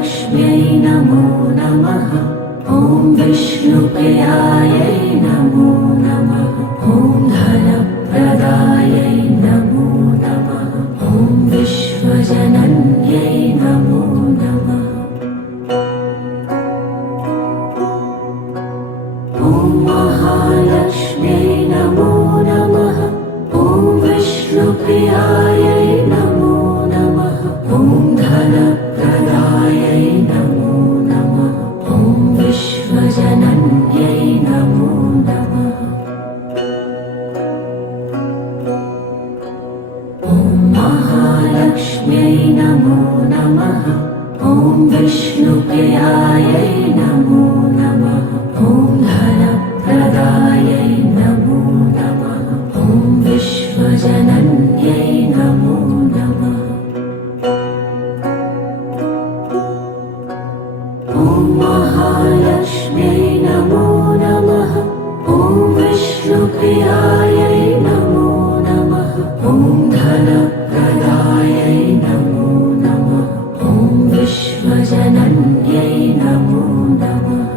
महालक्ष्म्यै नमो नमः। ॐ विष्णुप्रियायै नमो नमः। ॐ धनप्रदायै नमो नमः। ॐ विश्वजनन्यै नमो नमः। ॐ महालक्ष्म्यै नमो नमः। ॐ विष्णुप्रियायै नमो नमः। ॐ धनप्रदायै नमो नमः। ॐ विश्वजनन्यै नमो नमः। ॐ महालक्ष्म्यै नमो नमः। ॐ विष्णुप्रियायै नमो नमः। ॐ धनप्रदायै नमो नमः। ॐ विश्वजनन्यै नमो नमः। ॐ महालक्ष्म्यै नमो नमः। ॐ विष्णुप्रियायै नमो नमः। ॐ धनप्रदायै नमो नमः। ॐ विश्वजनन्यै नमो नमः।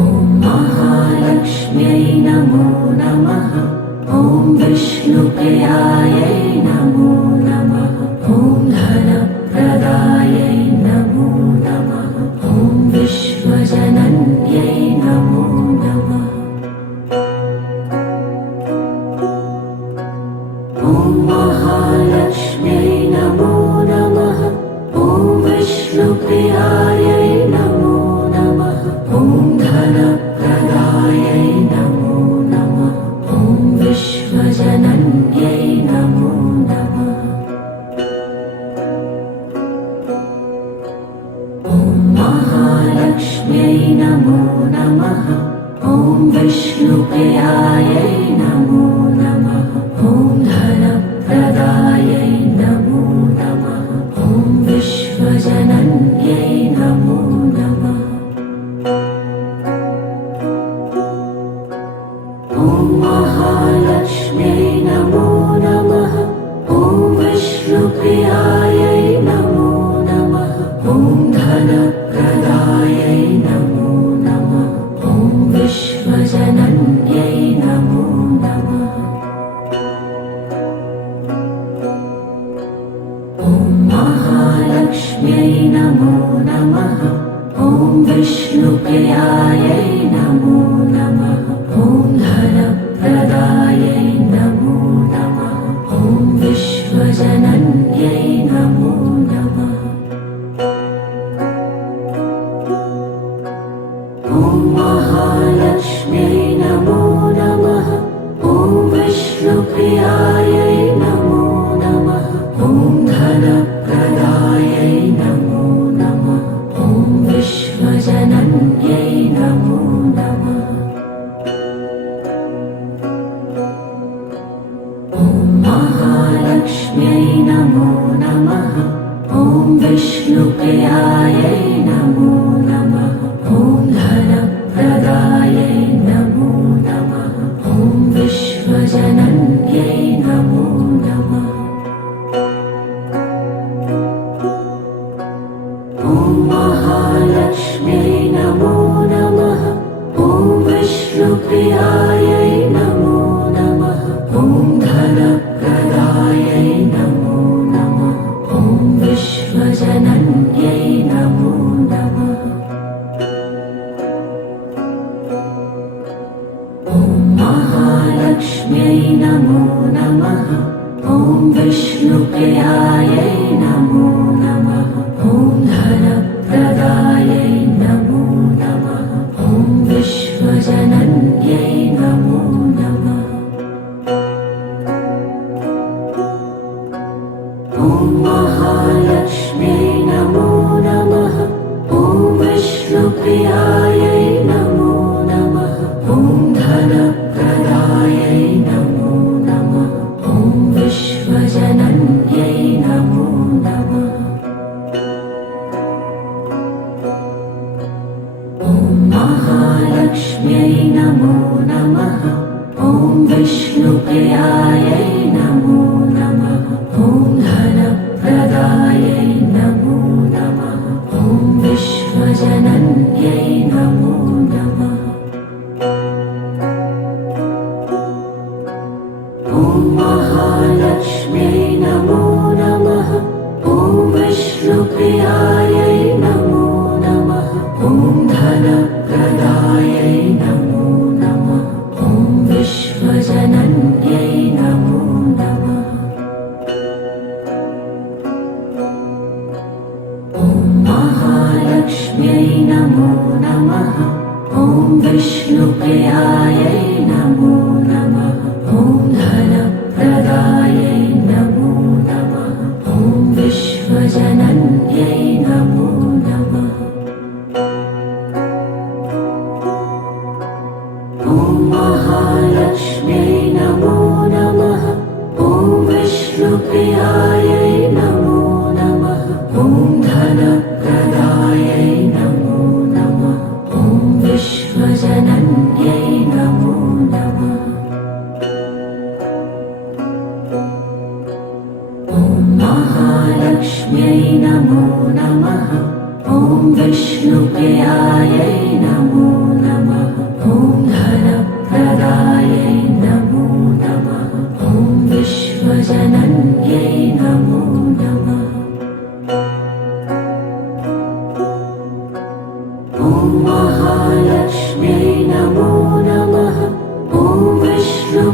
ॐ महालक्ष्म्यै नमो नमः। ॐ विष्णुप्रियायै नमो नमः। ॐ धनप्रदायै नमो नमः। ॐ विश्वजनन्यै नमो नमः। ॐ महालक्ष्म्यै नमो नमः। ॐ विष्णुप्रियायै नमो नमः। ॐ धनप्रदायै नमो नमः। ॐ विश्वजनन्यै नमो नमः। ॐ महालक्ष्म्यै नमो नमः। ॐ विष्णुप्रियायै नमो नमः। ॐ धनप्रदायै नमो नमः। ॐ विश्वजनन्यै नमो नमः। ॐ महालक्ष्म्यै नमो नमः। ॐ विष्णुप्रियायै नमो नमः। ॐ धनप्रदायै नमो नमः। ॐ विश्वजनन्यै नमो नमः। ॐ महालक्ष्म्यै नमो नमः। ॐ विष्णुप्रियायै नमो नमः। ॐ धनप्रदायै नमो नमः। ॐ विश्वजनन्यै नमो नमः। ॐ महालक्ष्म्यै नमो नमः। ॐ विष्णुप्रियायै नमो नमः। ॐ धनप्रदायै नमो नमः। ॐ विश्वजनन्यै नमो नमः। ॐ महालक्ष्म्यै नमो नमः। ॐ विष्णुप्रियायै नमो नमः। ॐ धनप्रदायै नमो नमः। ॐ विश्वजनन्यै नमो नमः। ॐ महालक्ष्म्यै नमो नमः। ॐ विष्णुप्रियायै नमो नमः। ॐ धनप्रदायै नमो नमः। ॐ विश्वजनन्यै नमो नमः। ॐ महालक्ष्म्यै नमो नमः। ॐ विष्णुप्रियायै नमो नमः। ॐ धनप्रदायै नमो नमः। ॐ विश्वजनन्यै नमो नमः। ॐ महालक्ष्म्यै नमो नमः। ॐ विष्णुप्रियायै नमो नमः। ॐ धनप्रदायै नमो नमः। ॐ विश्वजनन्यै नमो नमः। ॐ महालक्ष्म्यै नमो नमः। ॐ विष्णुप्रियायै नमो नमः। ॐ धन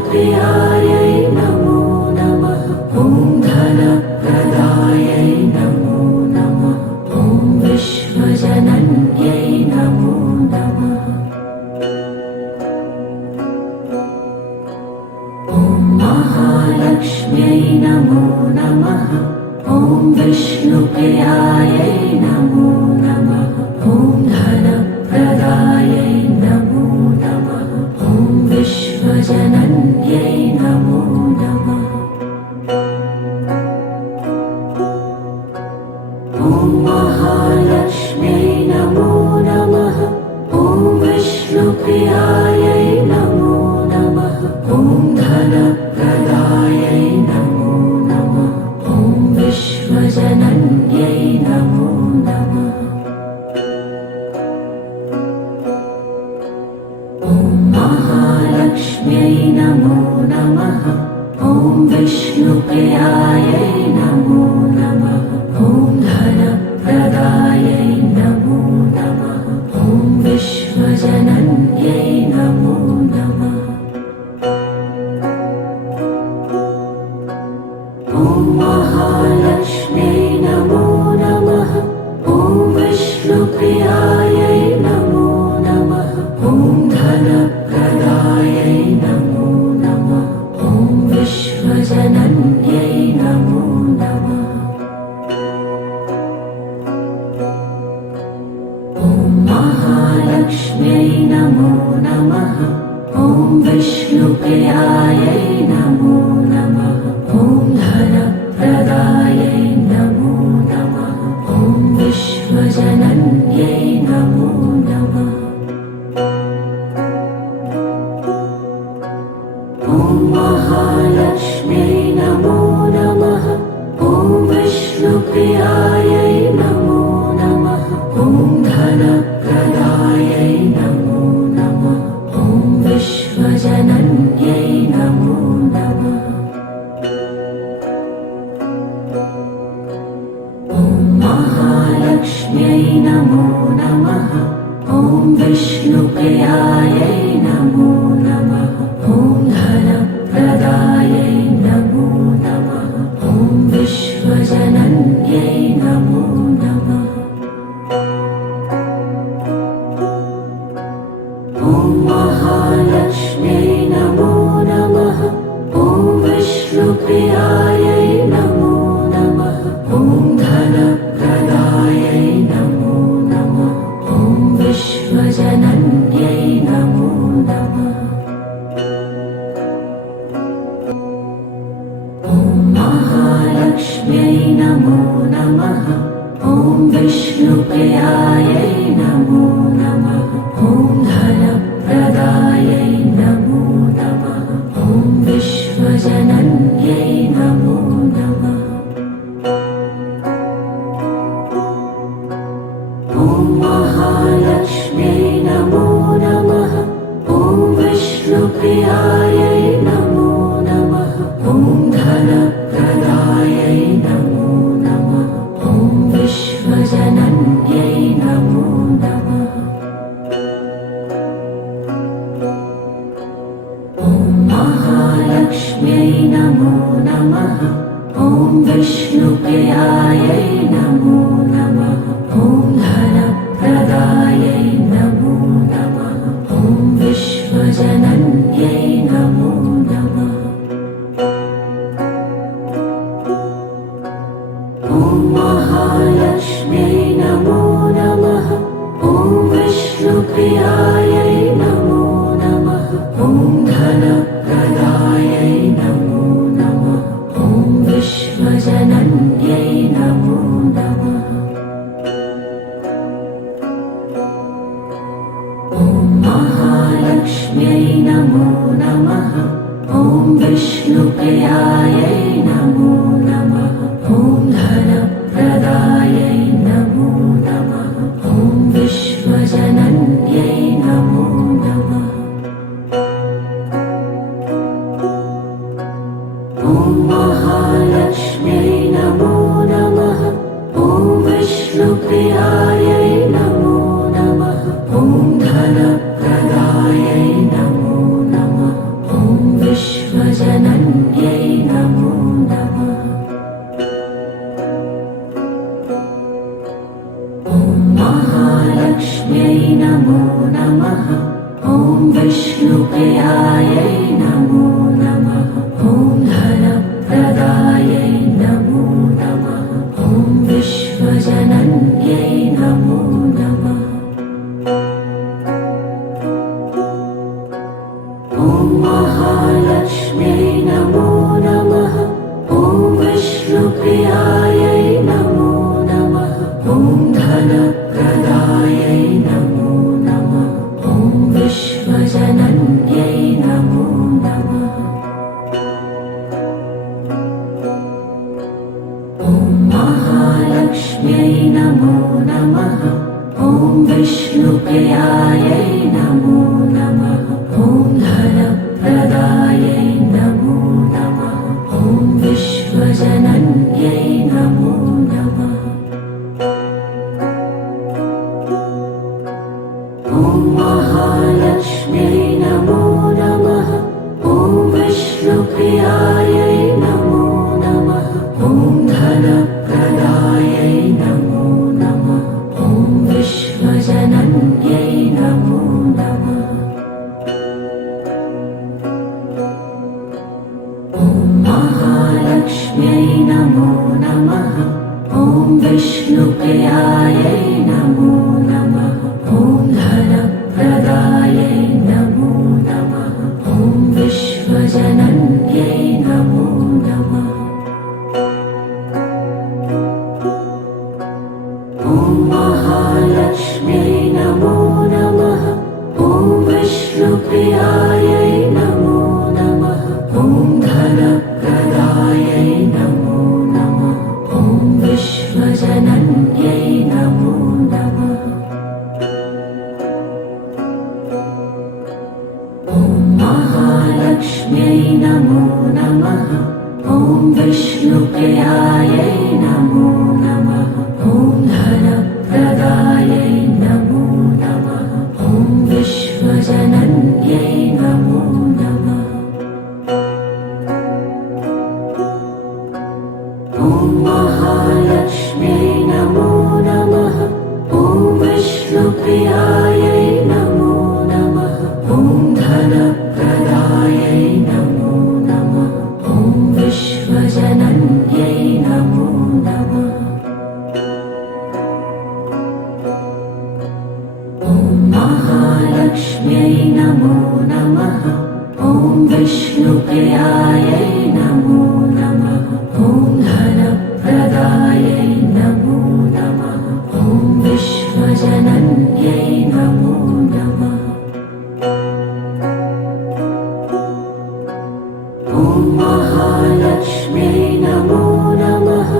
विष्णुप्रियायै नमो नमः। ॐ धनप्रदायै नमो नमः। ॐ विश्वजनन्यै नमो नमः। ॐ महालक्ष्म्यै नमो नमः। ॐ विष्णुप्रियायै नमो नमः। ॐ धनप्रदायै नमो नमः। ॐ विश्वजनन्यै नमो नमः। ॐ महालक्ष्म्यै नमो नमः। ॐ विष्णुप्रियायै नमो नमः। ॐ धनप्रदायै नमो नमः। ॐ विश्वजनन्यै नमो नमः। ॐ महालक्ष्म्यै नमो नमः। ॐ विष्णुप्रियायै नमो नमः। ॐ धनप्रदायै नमो नमः। ॐ विश्वजनन्यै नमो नमः। ॐ महालक्ष्म्यै नमो नमः। ॐ विष्णुप्रियायै नमो नमः। ॐ धनप्रदायै नमो नमः। ॐ विश्वजनन्यै नमो नमः। ॐ महालक्ष्म्यै नमो नमः। ॐ विष्णुप्रियायै नमो नमः। ॐ धनप्रदायै नमो नमः। ॐ विश्वजनन्यै नमो नमः। ॐ महालक्ष्म्यै नमो नमः। ॐ विष्णुप्रियायै नमो नमः। ॐ धनप्रदायै नमो नमः। ॐ विश्वजनन्यै नमो नमः। ॐ महालक्ष्म्यै नमो नमः। ॐ विष्णुप्रियायै नमो नमः। ॐ धनप्रदायै नमो नमः। ॐ विश्वजनन्यै नमो नमः। ॐ महालक्ष्म्यै नमो नमः। ॐ विष्णुप्रियायै नमो नमः। ॐ धनप्रदायै नमो नमः। ॐ विश्वजनन्यै नमो नमः। ॐ महालक्ष्म्यै नमो नमः। ॐ विष्णुप्रियायै नमो नमः। ॐ धनप्रदायै नमो नमः। ॐ विश्वजनन्यै नमो नमः। ॐ महालक्ष्म्यै नमो नमः। ॐ विष्णुप्रियायै नमो नमः। ॐ धनप्रदायै नमो नमः। ॐ विश्वजनन्यै नमो नमः। ॐ महालक्ष्म्यै नमो नमः। ॐ विष्णुप्रियायै नमो नमः। ॐ धनप्रदायै नमो नमः। ॐ विश्वजनन्यै नमो नमः। ॐ महालक्ष्म्यै नमो नमः। ॐ विष्णुप्रियायै नमो नमः। ॐ धनप्रदायै नमो नमः। ॐ विश्वजनन्यै नमो नमः। ॐ महालक्ष्म्यै नमो नमः। ॐ विष्णुप्रियायै नमो नमः। ॐ धनप्रदायै नमो नमः। ॐ विश्वजनन्यै नमो नमः। ॐ महालक्ष्म्यै नमो नमः। ॐ विष्णुप्रियायै नमो नमः। ॐ धनप्रदायै नमो नमः। ॐ विश्व ॐ महालक्ष्म्यै नमो नमः ॐ विष्णुप्रियायै नमो नमः ॐ धनप्रदायै नमो नमः ॐ विश्वजनन्यै नमो नमः ॐ महालक्ष्म्यै नमो नमः ॐ विष्णुप्रियायै नमो नमः ॐ धनप्रदायै नमो नमः ॐ विश्वजनन्यै नमो नमः ॐ महालक्ष्म्यै नमो नमः ॐ विष्णुप्रियायै नमो नमः ॐ धनप्रदायै नमो नमः ॐ विश्वजनन्यै नमो नमः ॐ महालक्ष्म्यै नमो नमः ॐ विष्णुप्रियायै नमो नमः ॐ धनप्रदायै नमो नमः ॐ विश्वजनन्यै नमो नमः ॐ महालक्ष्म्यै नमो नमः ॐ विष्णुप्रियायै नमो नमः ॐ धनप्रदायै नमो नमः ॐ विश्वजनन्यै नमो नमः ॐ महालक्ष्म्यै नमो नमः ॐ विष्णुप्रियायै नमो नमः ॐ धनप्रदायै नमो नमः ॐ विश्वजनन्यै नमो नमः ॐ महालक्ष्म्यै नमो नमः ॐ विष्णुप्रियायै नमो नमः ॐ धनप्रदायै नमो नमः ॐ विश्वजनन्यै नमो नमः ॐ महालक्ष्म्यै नमो नमः ॐ विष्णुप्रियायै नमो नमः ॐ धनप्रदायै नमो नमः ॐ विश्वजनन्यै नमो नमः ॐ महालक्ष्म्यै नमो नमः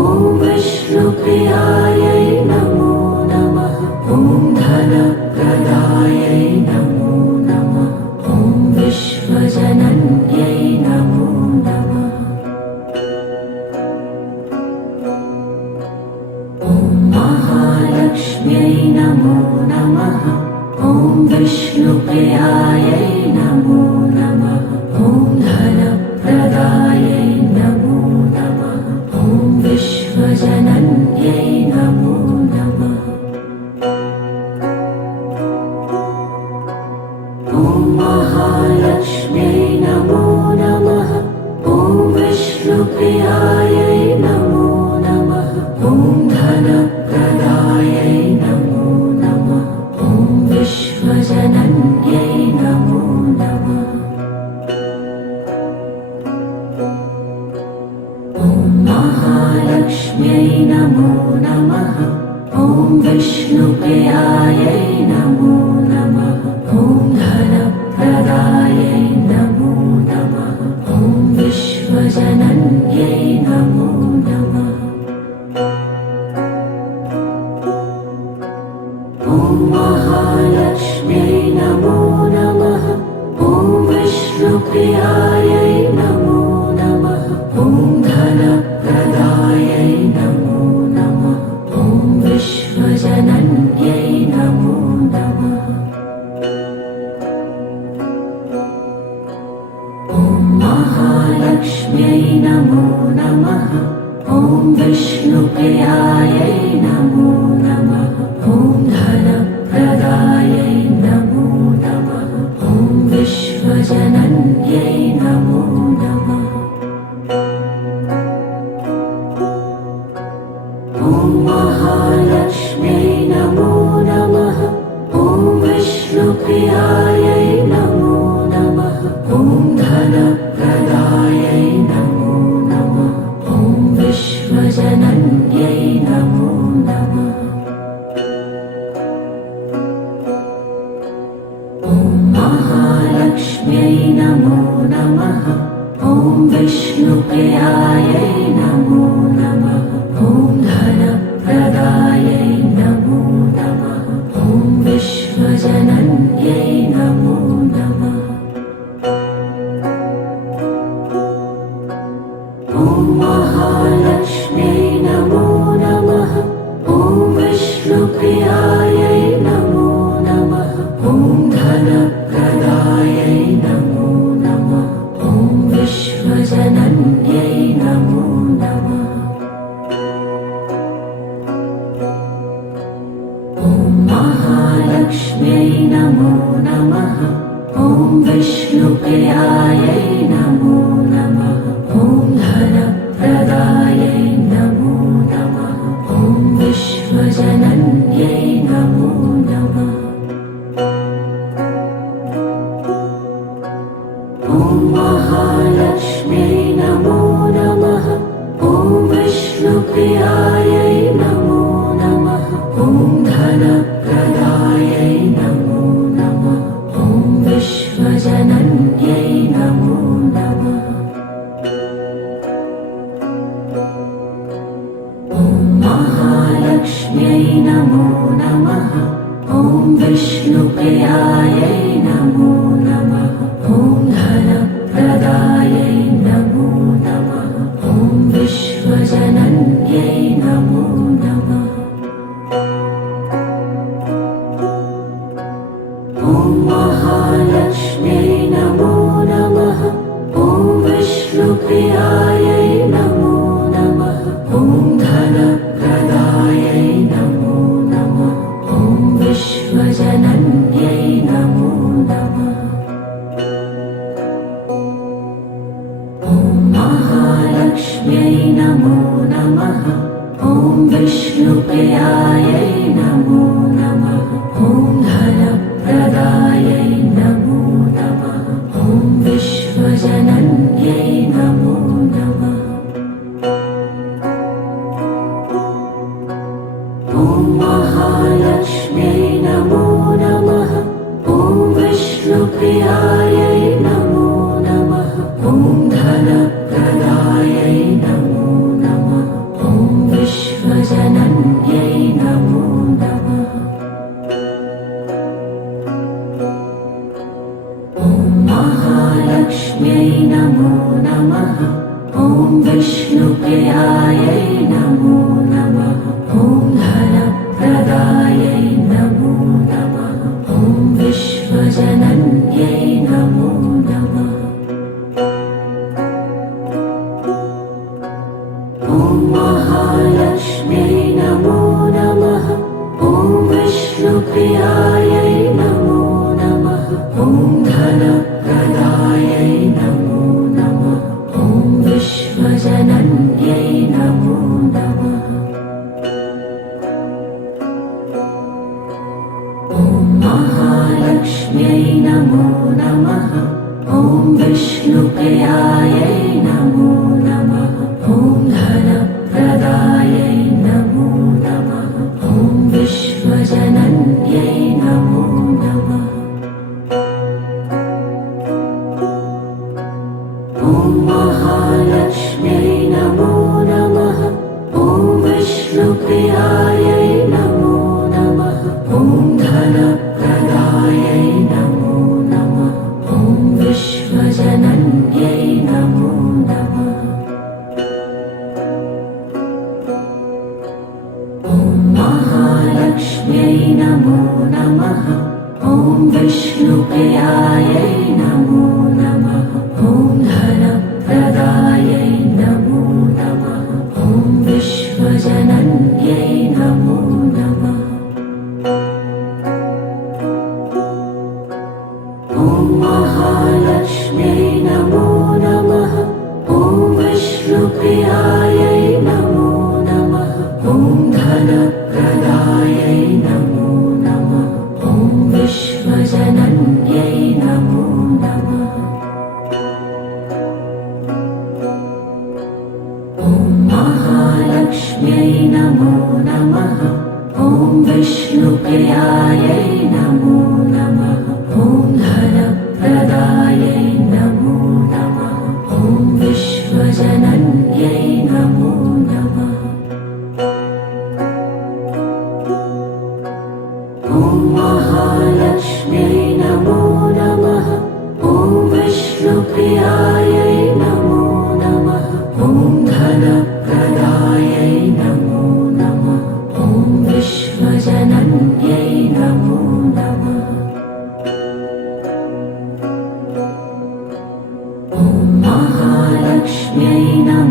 ॐ विष्णुप्रियायै नमो नमः ॐ धनप्रदायै नमो नमः ॐ विश्वजनन्यै नमो नमः ॐ महालक्ष्म्यै नमो नमः ॐ विष्णुप्रियायै नमो नमः ॐ धनप्रदायै नमो नमः ॐ विश्वजनन्यै नमो नमः ॐ महालक्ष्म्यै नमो नमः ॐ विष्णुप्रियायै नमो नमः ॐ धनप्रदायै नमो नमः ॐ विश्वजनन्यै नमो नमः ॐ महालक्ष्म्यै नमो नमः ॐ विष्णुप्रियायै नमो नमः ॐ धनप्रदायै नमो नमः ॐ विश्वजनन्यै नमो नमः ॐ महालक्ष्म्यै नमो नमः ॐ विष्णुप्रियायै नमो नमः ॐ धनप्रदायै नमो नमः ॐ विश्वजनन्यै नमो नमः ॐ महालक्ष्म्यै नमो नमः ॐ विष्णुप्रियायै नमो नमः ॐ धनप्रदायै नमो नमः ॐ विश्वजनन्यै नमो नमः ॐ महालक्ष्म्यै नमो नमः ॐ विष्णुप्रियायै नमो नमः नमो नमः ॐ विष्णुप्रियायै नमो नमः ॐ धनप्रदायै नमो नमः ॐ विश्वजनन्यै नमो नमः ॐ महालक्ष्म्यै नमो नमः ॐ विष्णुप्रियायै नमो नमः ॐ धनप्रदायै नमो नमः ॐ विश्वजनन्यै नमो नमः ॐ महालक्ष्म्यै नमो नमः ॐ विष्णुप्रियायै नमो नमः ॐ धनप्रदायै नमो नमः ॐ विश्वजनन्यै नमो नमः ॐ महालक्ष्म्यै नमो नमः ॐ विष्णुप्रियायै नमो नमः ॐ धनप्रदायै नमो नमः ॐ विश्वजनन्यै नमो नमः ॐ महालक्ष्म्यै नमो नमः ॐ विष्णुप्रियायै नमो नमः ॐ धनप्रदायै नमो नमः ॐ विश्वजनन्यै नमो नमः ॐ महालक्ष्म्यै नमो नमः ॐ विष्णुप्रियायै नमो नमः ॐ धनप्रदायै नमो नमः ॐ विश्वजनन्यै नमो नमः ॐ महालक्ष्म्यै नमो नमः ॐ विष्णुप्रियायै नमो नमः ॐ धनप्रदायै नमो नमः ॐ विश्वजनन्यै नमो नमः ॐ महालक्ष्म्यै नमो नमः ॐ विष्णुप्रियायै नमो नमः ॐ धनप्रदायै नमो नमः ॐ विश्वजनन्यै नमो नमः ॐ महालक्ष्म्यै नमो नमः ॐ विष्णुप्रियायै नमो नमः ॐ धनप्रदायै नमो नमः ॐ विश्वजनन्यै नमो नमः ॐ महालक्ष्म्यै नमो नमः ॐ विष्णुप्रियायै नमो नमः ॐ धनप्रदायै नमो नमः ॐ विश्वजनन्यै नमो नमः ॐ महालक्ष्म्यै नमो नमः ॐ विष्णुप्रियायै नमो नमः ॐ धनप्रदायै नमो नमः ॐ विश्वजनन्यै नमो नमः ॐ महालक्ष्म्यै नमो नमः ॐ विष्णुप्रियायै नमो नमः ॐ धनप्रदायै नमो नमः ॐ विश्वजनन्यै नमो नमः ॐ महालक्ष्म्यै नमो नमः ॐ विष्णुप्रियायै नमो नमः ॐ धनप्रदायै नमो नमः ॐ विश्वजनन्यै नमो नमः ॐ महालक्ष्म्यै नमो नमः ॐ विष्णुप्रियायै नमो नमः ॐ धनप्रदायै नमो नमः ॐ विश्वजनन्यै नमो नमः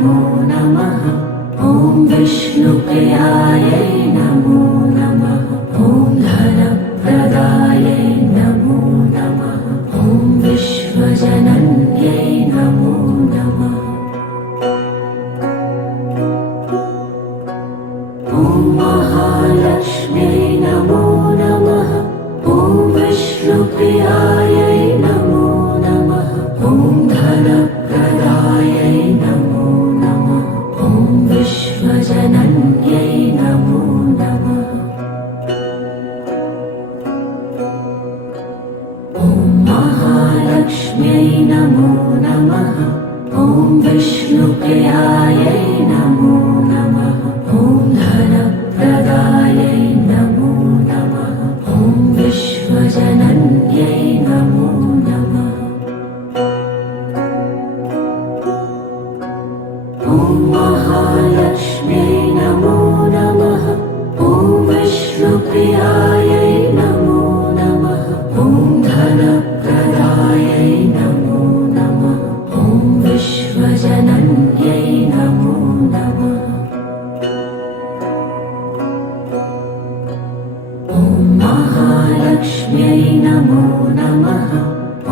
नमो नमः। ॐ विष्णुप्रियायै नमो नमः। ॐ धनप्रदायै नमो नमः। ॐ विश्वजनन्यै नमो नमः। ॐ महालक्ष्म्यै नमो नमः। ॐ विष्णुप्रियायै नमो नमः। ॐ धनप्रदायै नमो नमः। ॐ विश्वजनन्यै नमो नमः। ॐ महालक्ष्म्यै नमो नमः। ॐ विष्णुप्रियायै नमो नमः। ॐ धनप्रदायै नमो नमः। ॐ विश्वजनन्यै नमो नमः। ॐ महालक्ष्म्यै नमो नमः। ॐ विष्णुप्रियायै नमो नमः। ॐ धनप्रदायै नमो नमः। ॐ विश्वजनन्यै नमो नमः। ॐ महालक्ष्म्यै नमो नमः।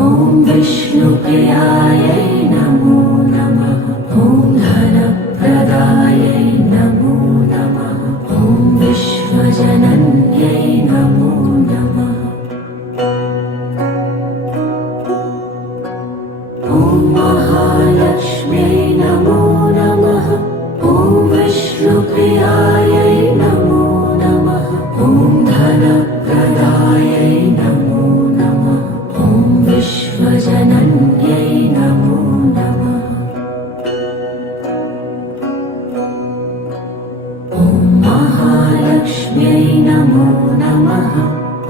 ॐ विष्णुप्रियायै नमो नमः। ॐ धनप्रदायै नमो नमः। ॐ विश्वजनन्यै नमो नमः। ॐ महालक्ष्म्यै नमो नमः। ॐ विष्णुप्रियायै नमो नमः। ॐ धनप्रदायै नमो नमः। ॐ विश्वजनन्यै नमो नमः। ॐ महालक्ष्म्यै नमो नमः।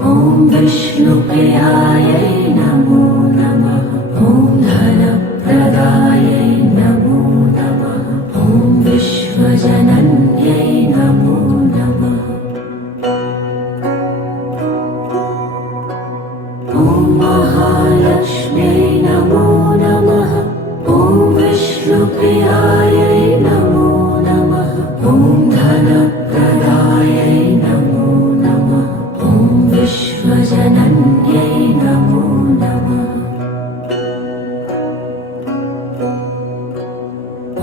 ॐ विष्णुप्रियायै नमो नमः। ॐ धनप्रदायै नमो नमः। ॐ विश्वजनन्यै नमो नमः। ॐ महालक्ष्म्यै नमो नमः। ॐ विष्णुप्रियायै नमो नमः। ॐ धनप्रदायै नमो नमः। ॐ विश्वजनन्यै नमो नमः।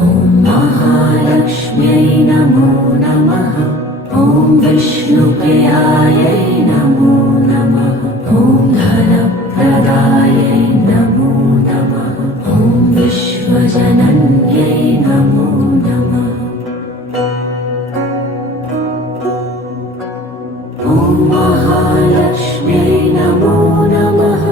ॐ महालक्ष्म्यै नमो नमः। ॐ विष्णुप्रियायै नमो नमः। ॐ धनप्रदायै नमो नमः। ॐ विश्वजनन्यै नमो नमः। ॐ महालक्ष्म्यै नमो नमः।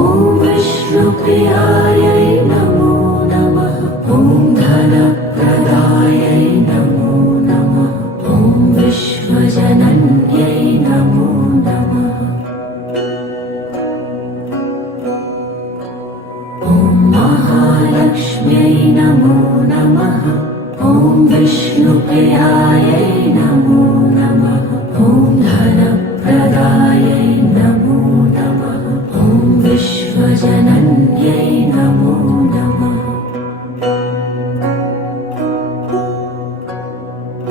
ॐ विष्णुप्रियायै नमो नमः। ॐ धनप्रदायै नमो नमः। ॐ विश्वजनन्यै नमो नमः। ॐ महालक्ष्म्यै नमो नमः। ॐ विष्णुप्रियायै नमो नमः। ॐ धनप्रदायै नमो नमः। ॐ विश्वजनन्यै नमो नमः।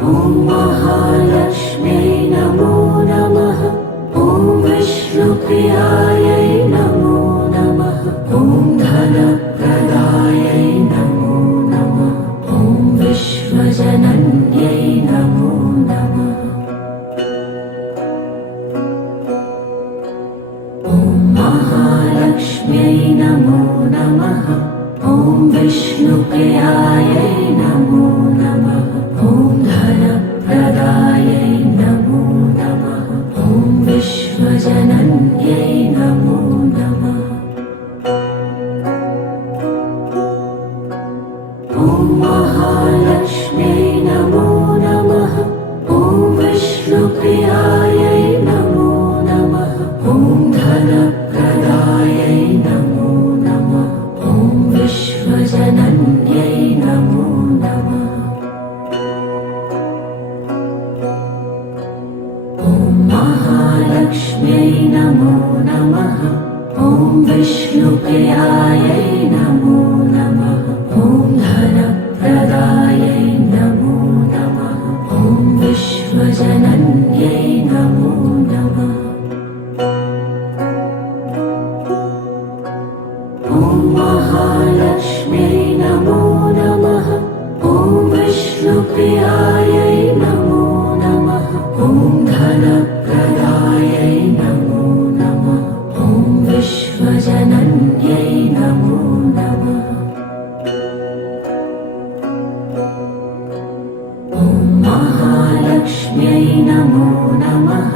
ॐ महालक्ष्म्यै नमो नमः। ॐ विष्णुप्रियायै नमो नमः। ॐ धनप्रदायै नमो नमः। ॐ विश्वजनन्यै नमो नमः। ॐ महालक्ष्म्यै नमो नमः। ॐ विष्णुप्रियायै नमो नमः। ॐ धनप्रदायै नमो नमः। ॐ विश्वजनन्यै नमो नमः। ॐ महालक्ष्म्यै नमो नमः। ॐ विष्णुप्रियायै नमो नमः। ॐ धनप्रदायै नमो नमः। ॐ विश्वजनन्यै नमो नमः। ॐ महालक्ष्म्यै नमो नमः। ॐ विष्णुप्रियायै नमो नमः। ॐ धनप्रदायै महालक्ष्म्यै नमो नमः। ॐ विष्णुप्रियायै नमो नमः। ॐ धनप्रदायै नमो नमः। ॐ विश्वजनन्यै नमो नमः। ॐ महालक्ष्म्यै नमो नमः।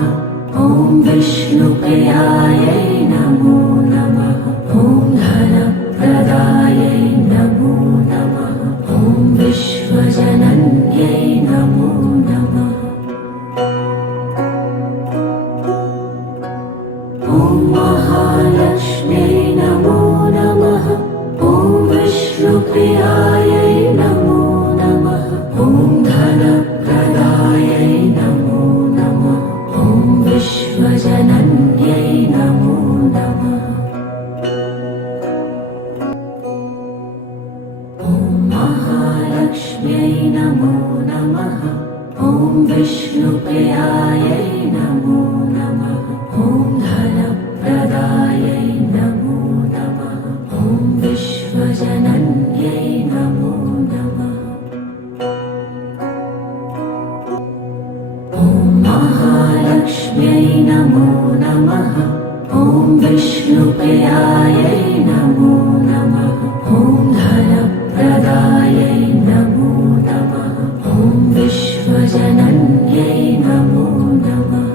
ॐ विष्णुप्रियायै नमो नमः। ॐ धनप्रदायै नमो नमः। ॐ विश्वजनन्यै नमो नमः। ॐ महालक्ष्म्यै नमो नमः। ॐ विष्णुप्रियायै नमो नमः। ॐ धनप्रदायै नमो नमः। ॐ विश्वजनन्यै नमो नमः। ॐ महालक्ष्म्यै नमो नमः। ॐ विष्णुप्रियायै नमो नमः। ॐ धनप्रदायै नमो नमः। ॐ विश्वजनन्यै नमो नमः। ॐ महालक्ष्म्यै नमो नमः। ॐ विष्णुप्रियायै नमो नमः। ॐ धनप्रदायै नमो नमः। ॐ विश्वजनन्यै नमो नमः।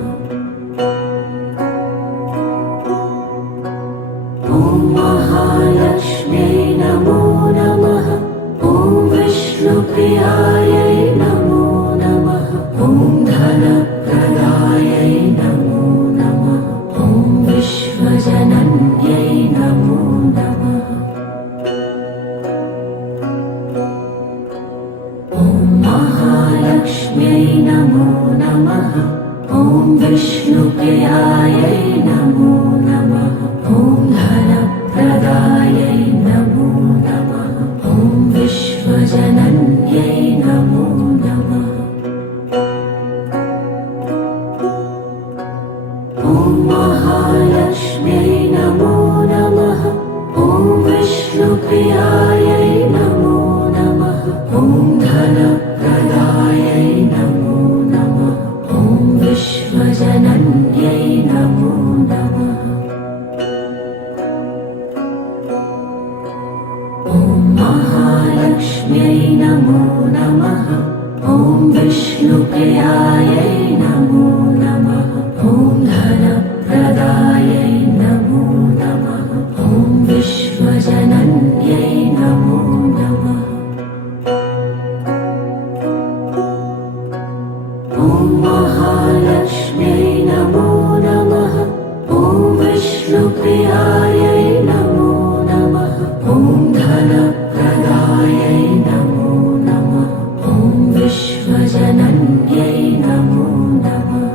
ॐ महालक्ष्म्यै नमो नमः। ॐ विष्णुप्रियायै नमो नमः। ॐ धनप्रदायै नमो नमः। ॐ विश्वजनन्यै नमो नमः। ॐ महालक्ष्म्यै नमो नमः। ॐ विष्णुप्रियायै नमो नमः। ॐ धनप्रदायै नमो नमः। ॐ विश्वजनन्यै नमो नमः। ॐ महालक्ष्म्यै नमो नमः। ॐ विष्णुप्रियायै नमो नमः। ॐ धनप्रदायै नमो नमः। ॐ विश्वजनन्यै नमो नमः। ॐ महालक्ष्म्यै नमो नमः। ॐ विष्णुप्रियायै नमो नमः। ॐ धनप्रदायै नमो नमः। ॐ विश्वजनन्यै नमो नमः। ॐ महालक्ष्म्यै नमो नमः। ॐ विष्णुप्रियायै नमो नमः। ॐ धनप्रदायै नमो नमः। ॐ विश्वजनन्यै नमो नमः।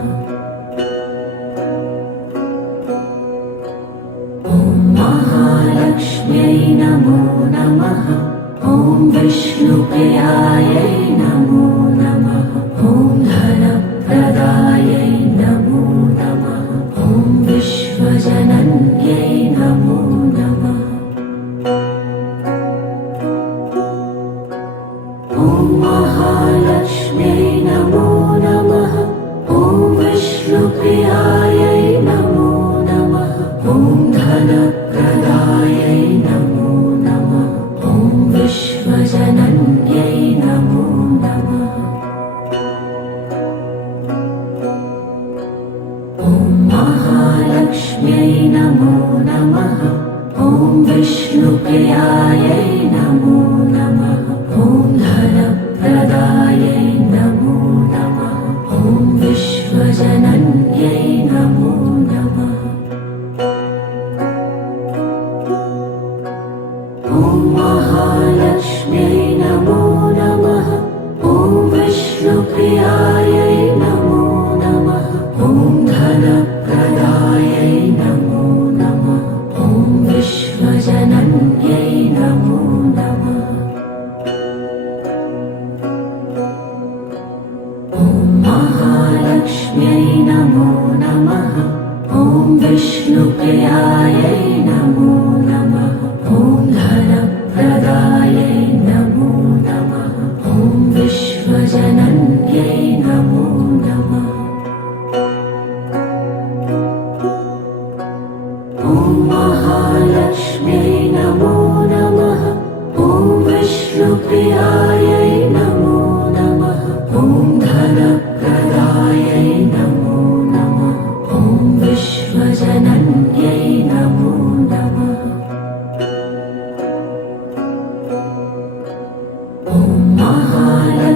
ॐ महालक्ष्म्यै नमो नमः। ॐ विष्णुप्रियायै नमो नमः। ॐ धनप्रदायै नमो नमः। ॐ विश्वजनन्यै नमो नमः। ॐ महालक्ष्म्यै नमो नमः। ॐ विष्णुप्रियायै नमो नमः। ॐ धनप्रदायै नमो नमः। ॐ विश्वजनन्यै नमो नमः। ॐ महालक्ष्म्यै नमो नमः। ॐ विष्णुप्रियायै नमो नमः। ॐ धनप्रदायै नमो नमः। ॐ विश्वजनन्यै नमो नमः। ॐ महालक्ष्म्यै नमो नमः। ॐ विष्णुप्रियायै नमो नमः। ॐ धनप्रदायै नमो नमः। ॐ विश्वजनन्यै नमो नमः। ॐ महालक्ष्म्यै नमो नमः। ॐ विष्णुप्रियायै नमो नमः। ॐ धनप्रदायै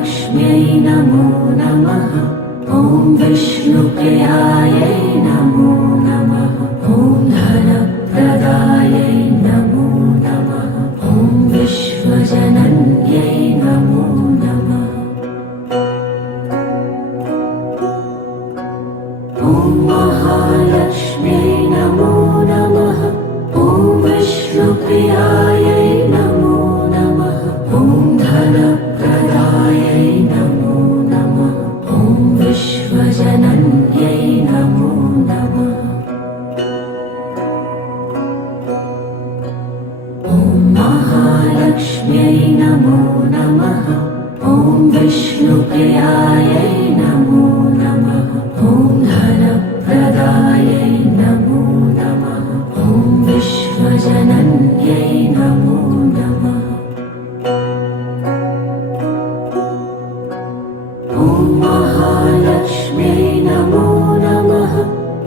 महालक्ष्म्यै नमो नमः। ॐ विष्णुप्रियायै नमो नमः। ॐ धनप्रदायै नमो नमः। ॐ विश्वजनन्यै नमो नमः। ॐ महालक्ष्म्यै नमो नमः। ॐ विष्णुप्रियायै नमो नमः। ॐ धनप्रदायै नमो नमः। ॐ विश्वजनन्यै नमो नमः। ॐ महालक्ष्म्यै नमो नमः। ॐ विष्णुप्रियायै नमो नमः। ॐ धनप्रदायै नमो नमः। ॐ विश्वजनन्यै नमो नमः। ॐ महालक्ष्म्यै नमो नमः।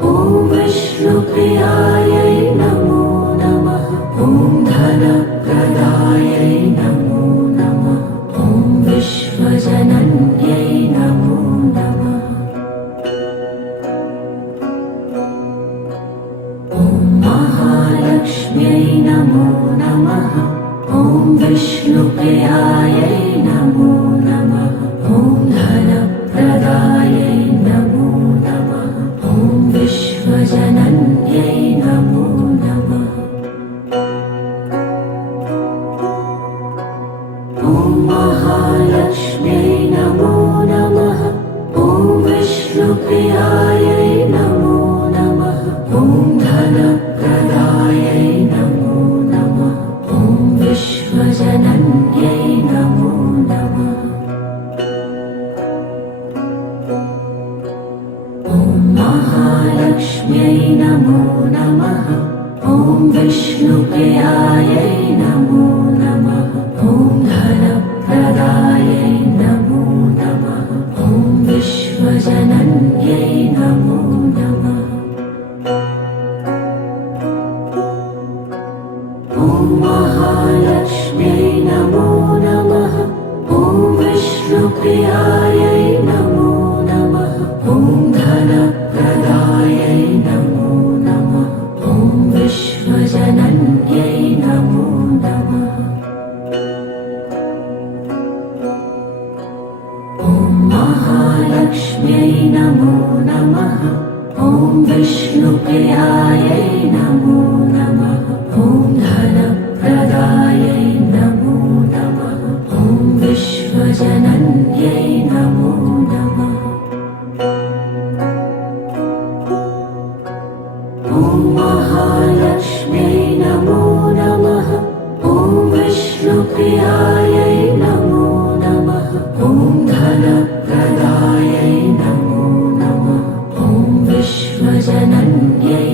ॐ विष्णुप्रियायै नमो नमः। ॐ धनप्रदायै नमो नमः। ॐ विश्वजनन्यै नमो नमः। ॐ महालक्ष्म्यै नमो नमः। ॐ विष्णुप्रियायै नमो नमः। ॐ धनप्रदायै नमो नमः। ॐ विश्वजनन्यै नमो नमः। ॐ महालक्ष्म्यै नमो नमः। ॐ विष्णुप्रियायै नमो नमः। ॐ धनप्रदायै नमो नमः। ॐ विश्वजनन्यै नमो नमः। ॐ महालक्ष्म्यै नमो नमः। ॐ विष्णुप्रियायै नमो नमः। ॐ धनप्रदायै नमो नमः। ॐ विश्वजनन्यै नमो नमः। ॐ महालक्ष्म्यै नमो नमः। ॐ विष्णुप्रियायै नमो नमः। ॐ धनप्रदायै नमो नमः। ॐ विश्वजनन्यै नमो नमः। ॐ महालक्ष्म्यै नमो नमः। ॐ विष्णुप्रियायै नमो नमः। ॐ धनप्रदायै नमो नमः। ॐ विश्वजनन्यै नमो नमः। ॐ महालक्ष्म्यै नमो नमः। ॐ विष्णुप्रियायै नमो नमः। ॐ धनप्रदायै नमो नमः। ॐ विश्वजनन्यै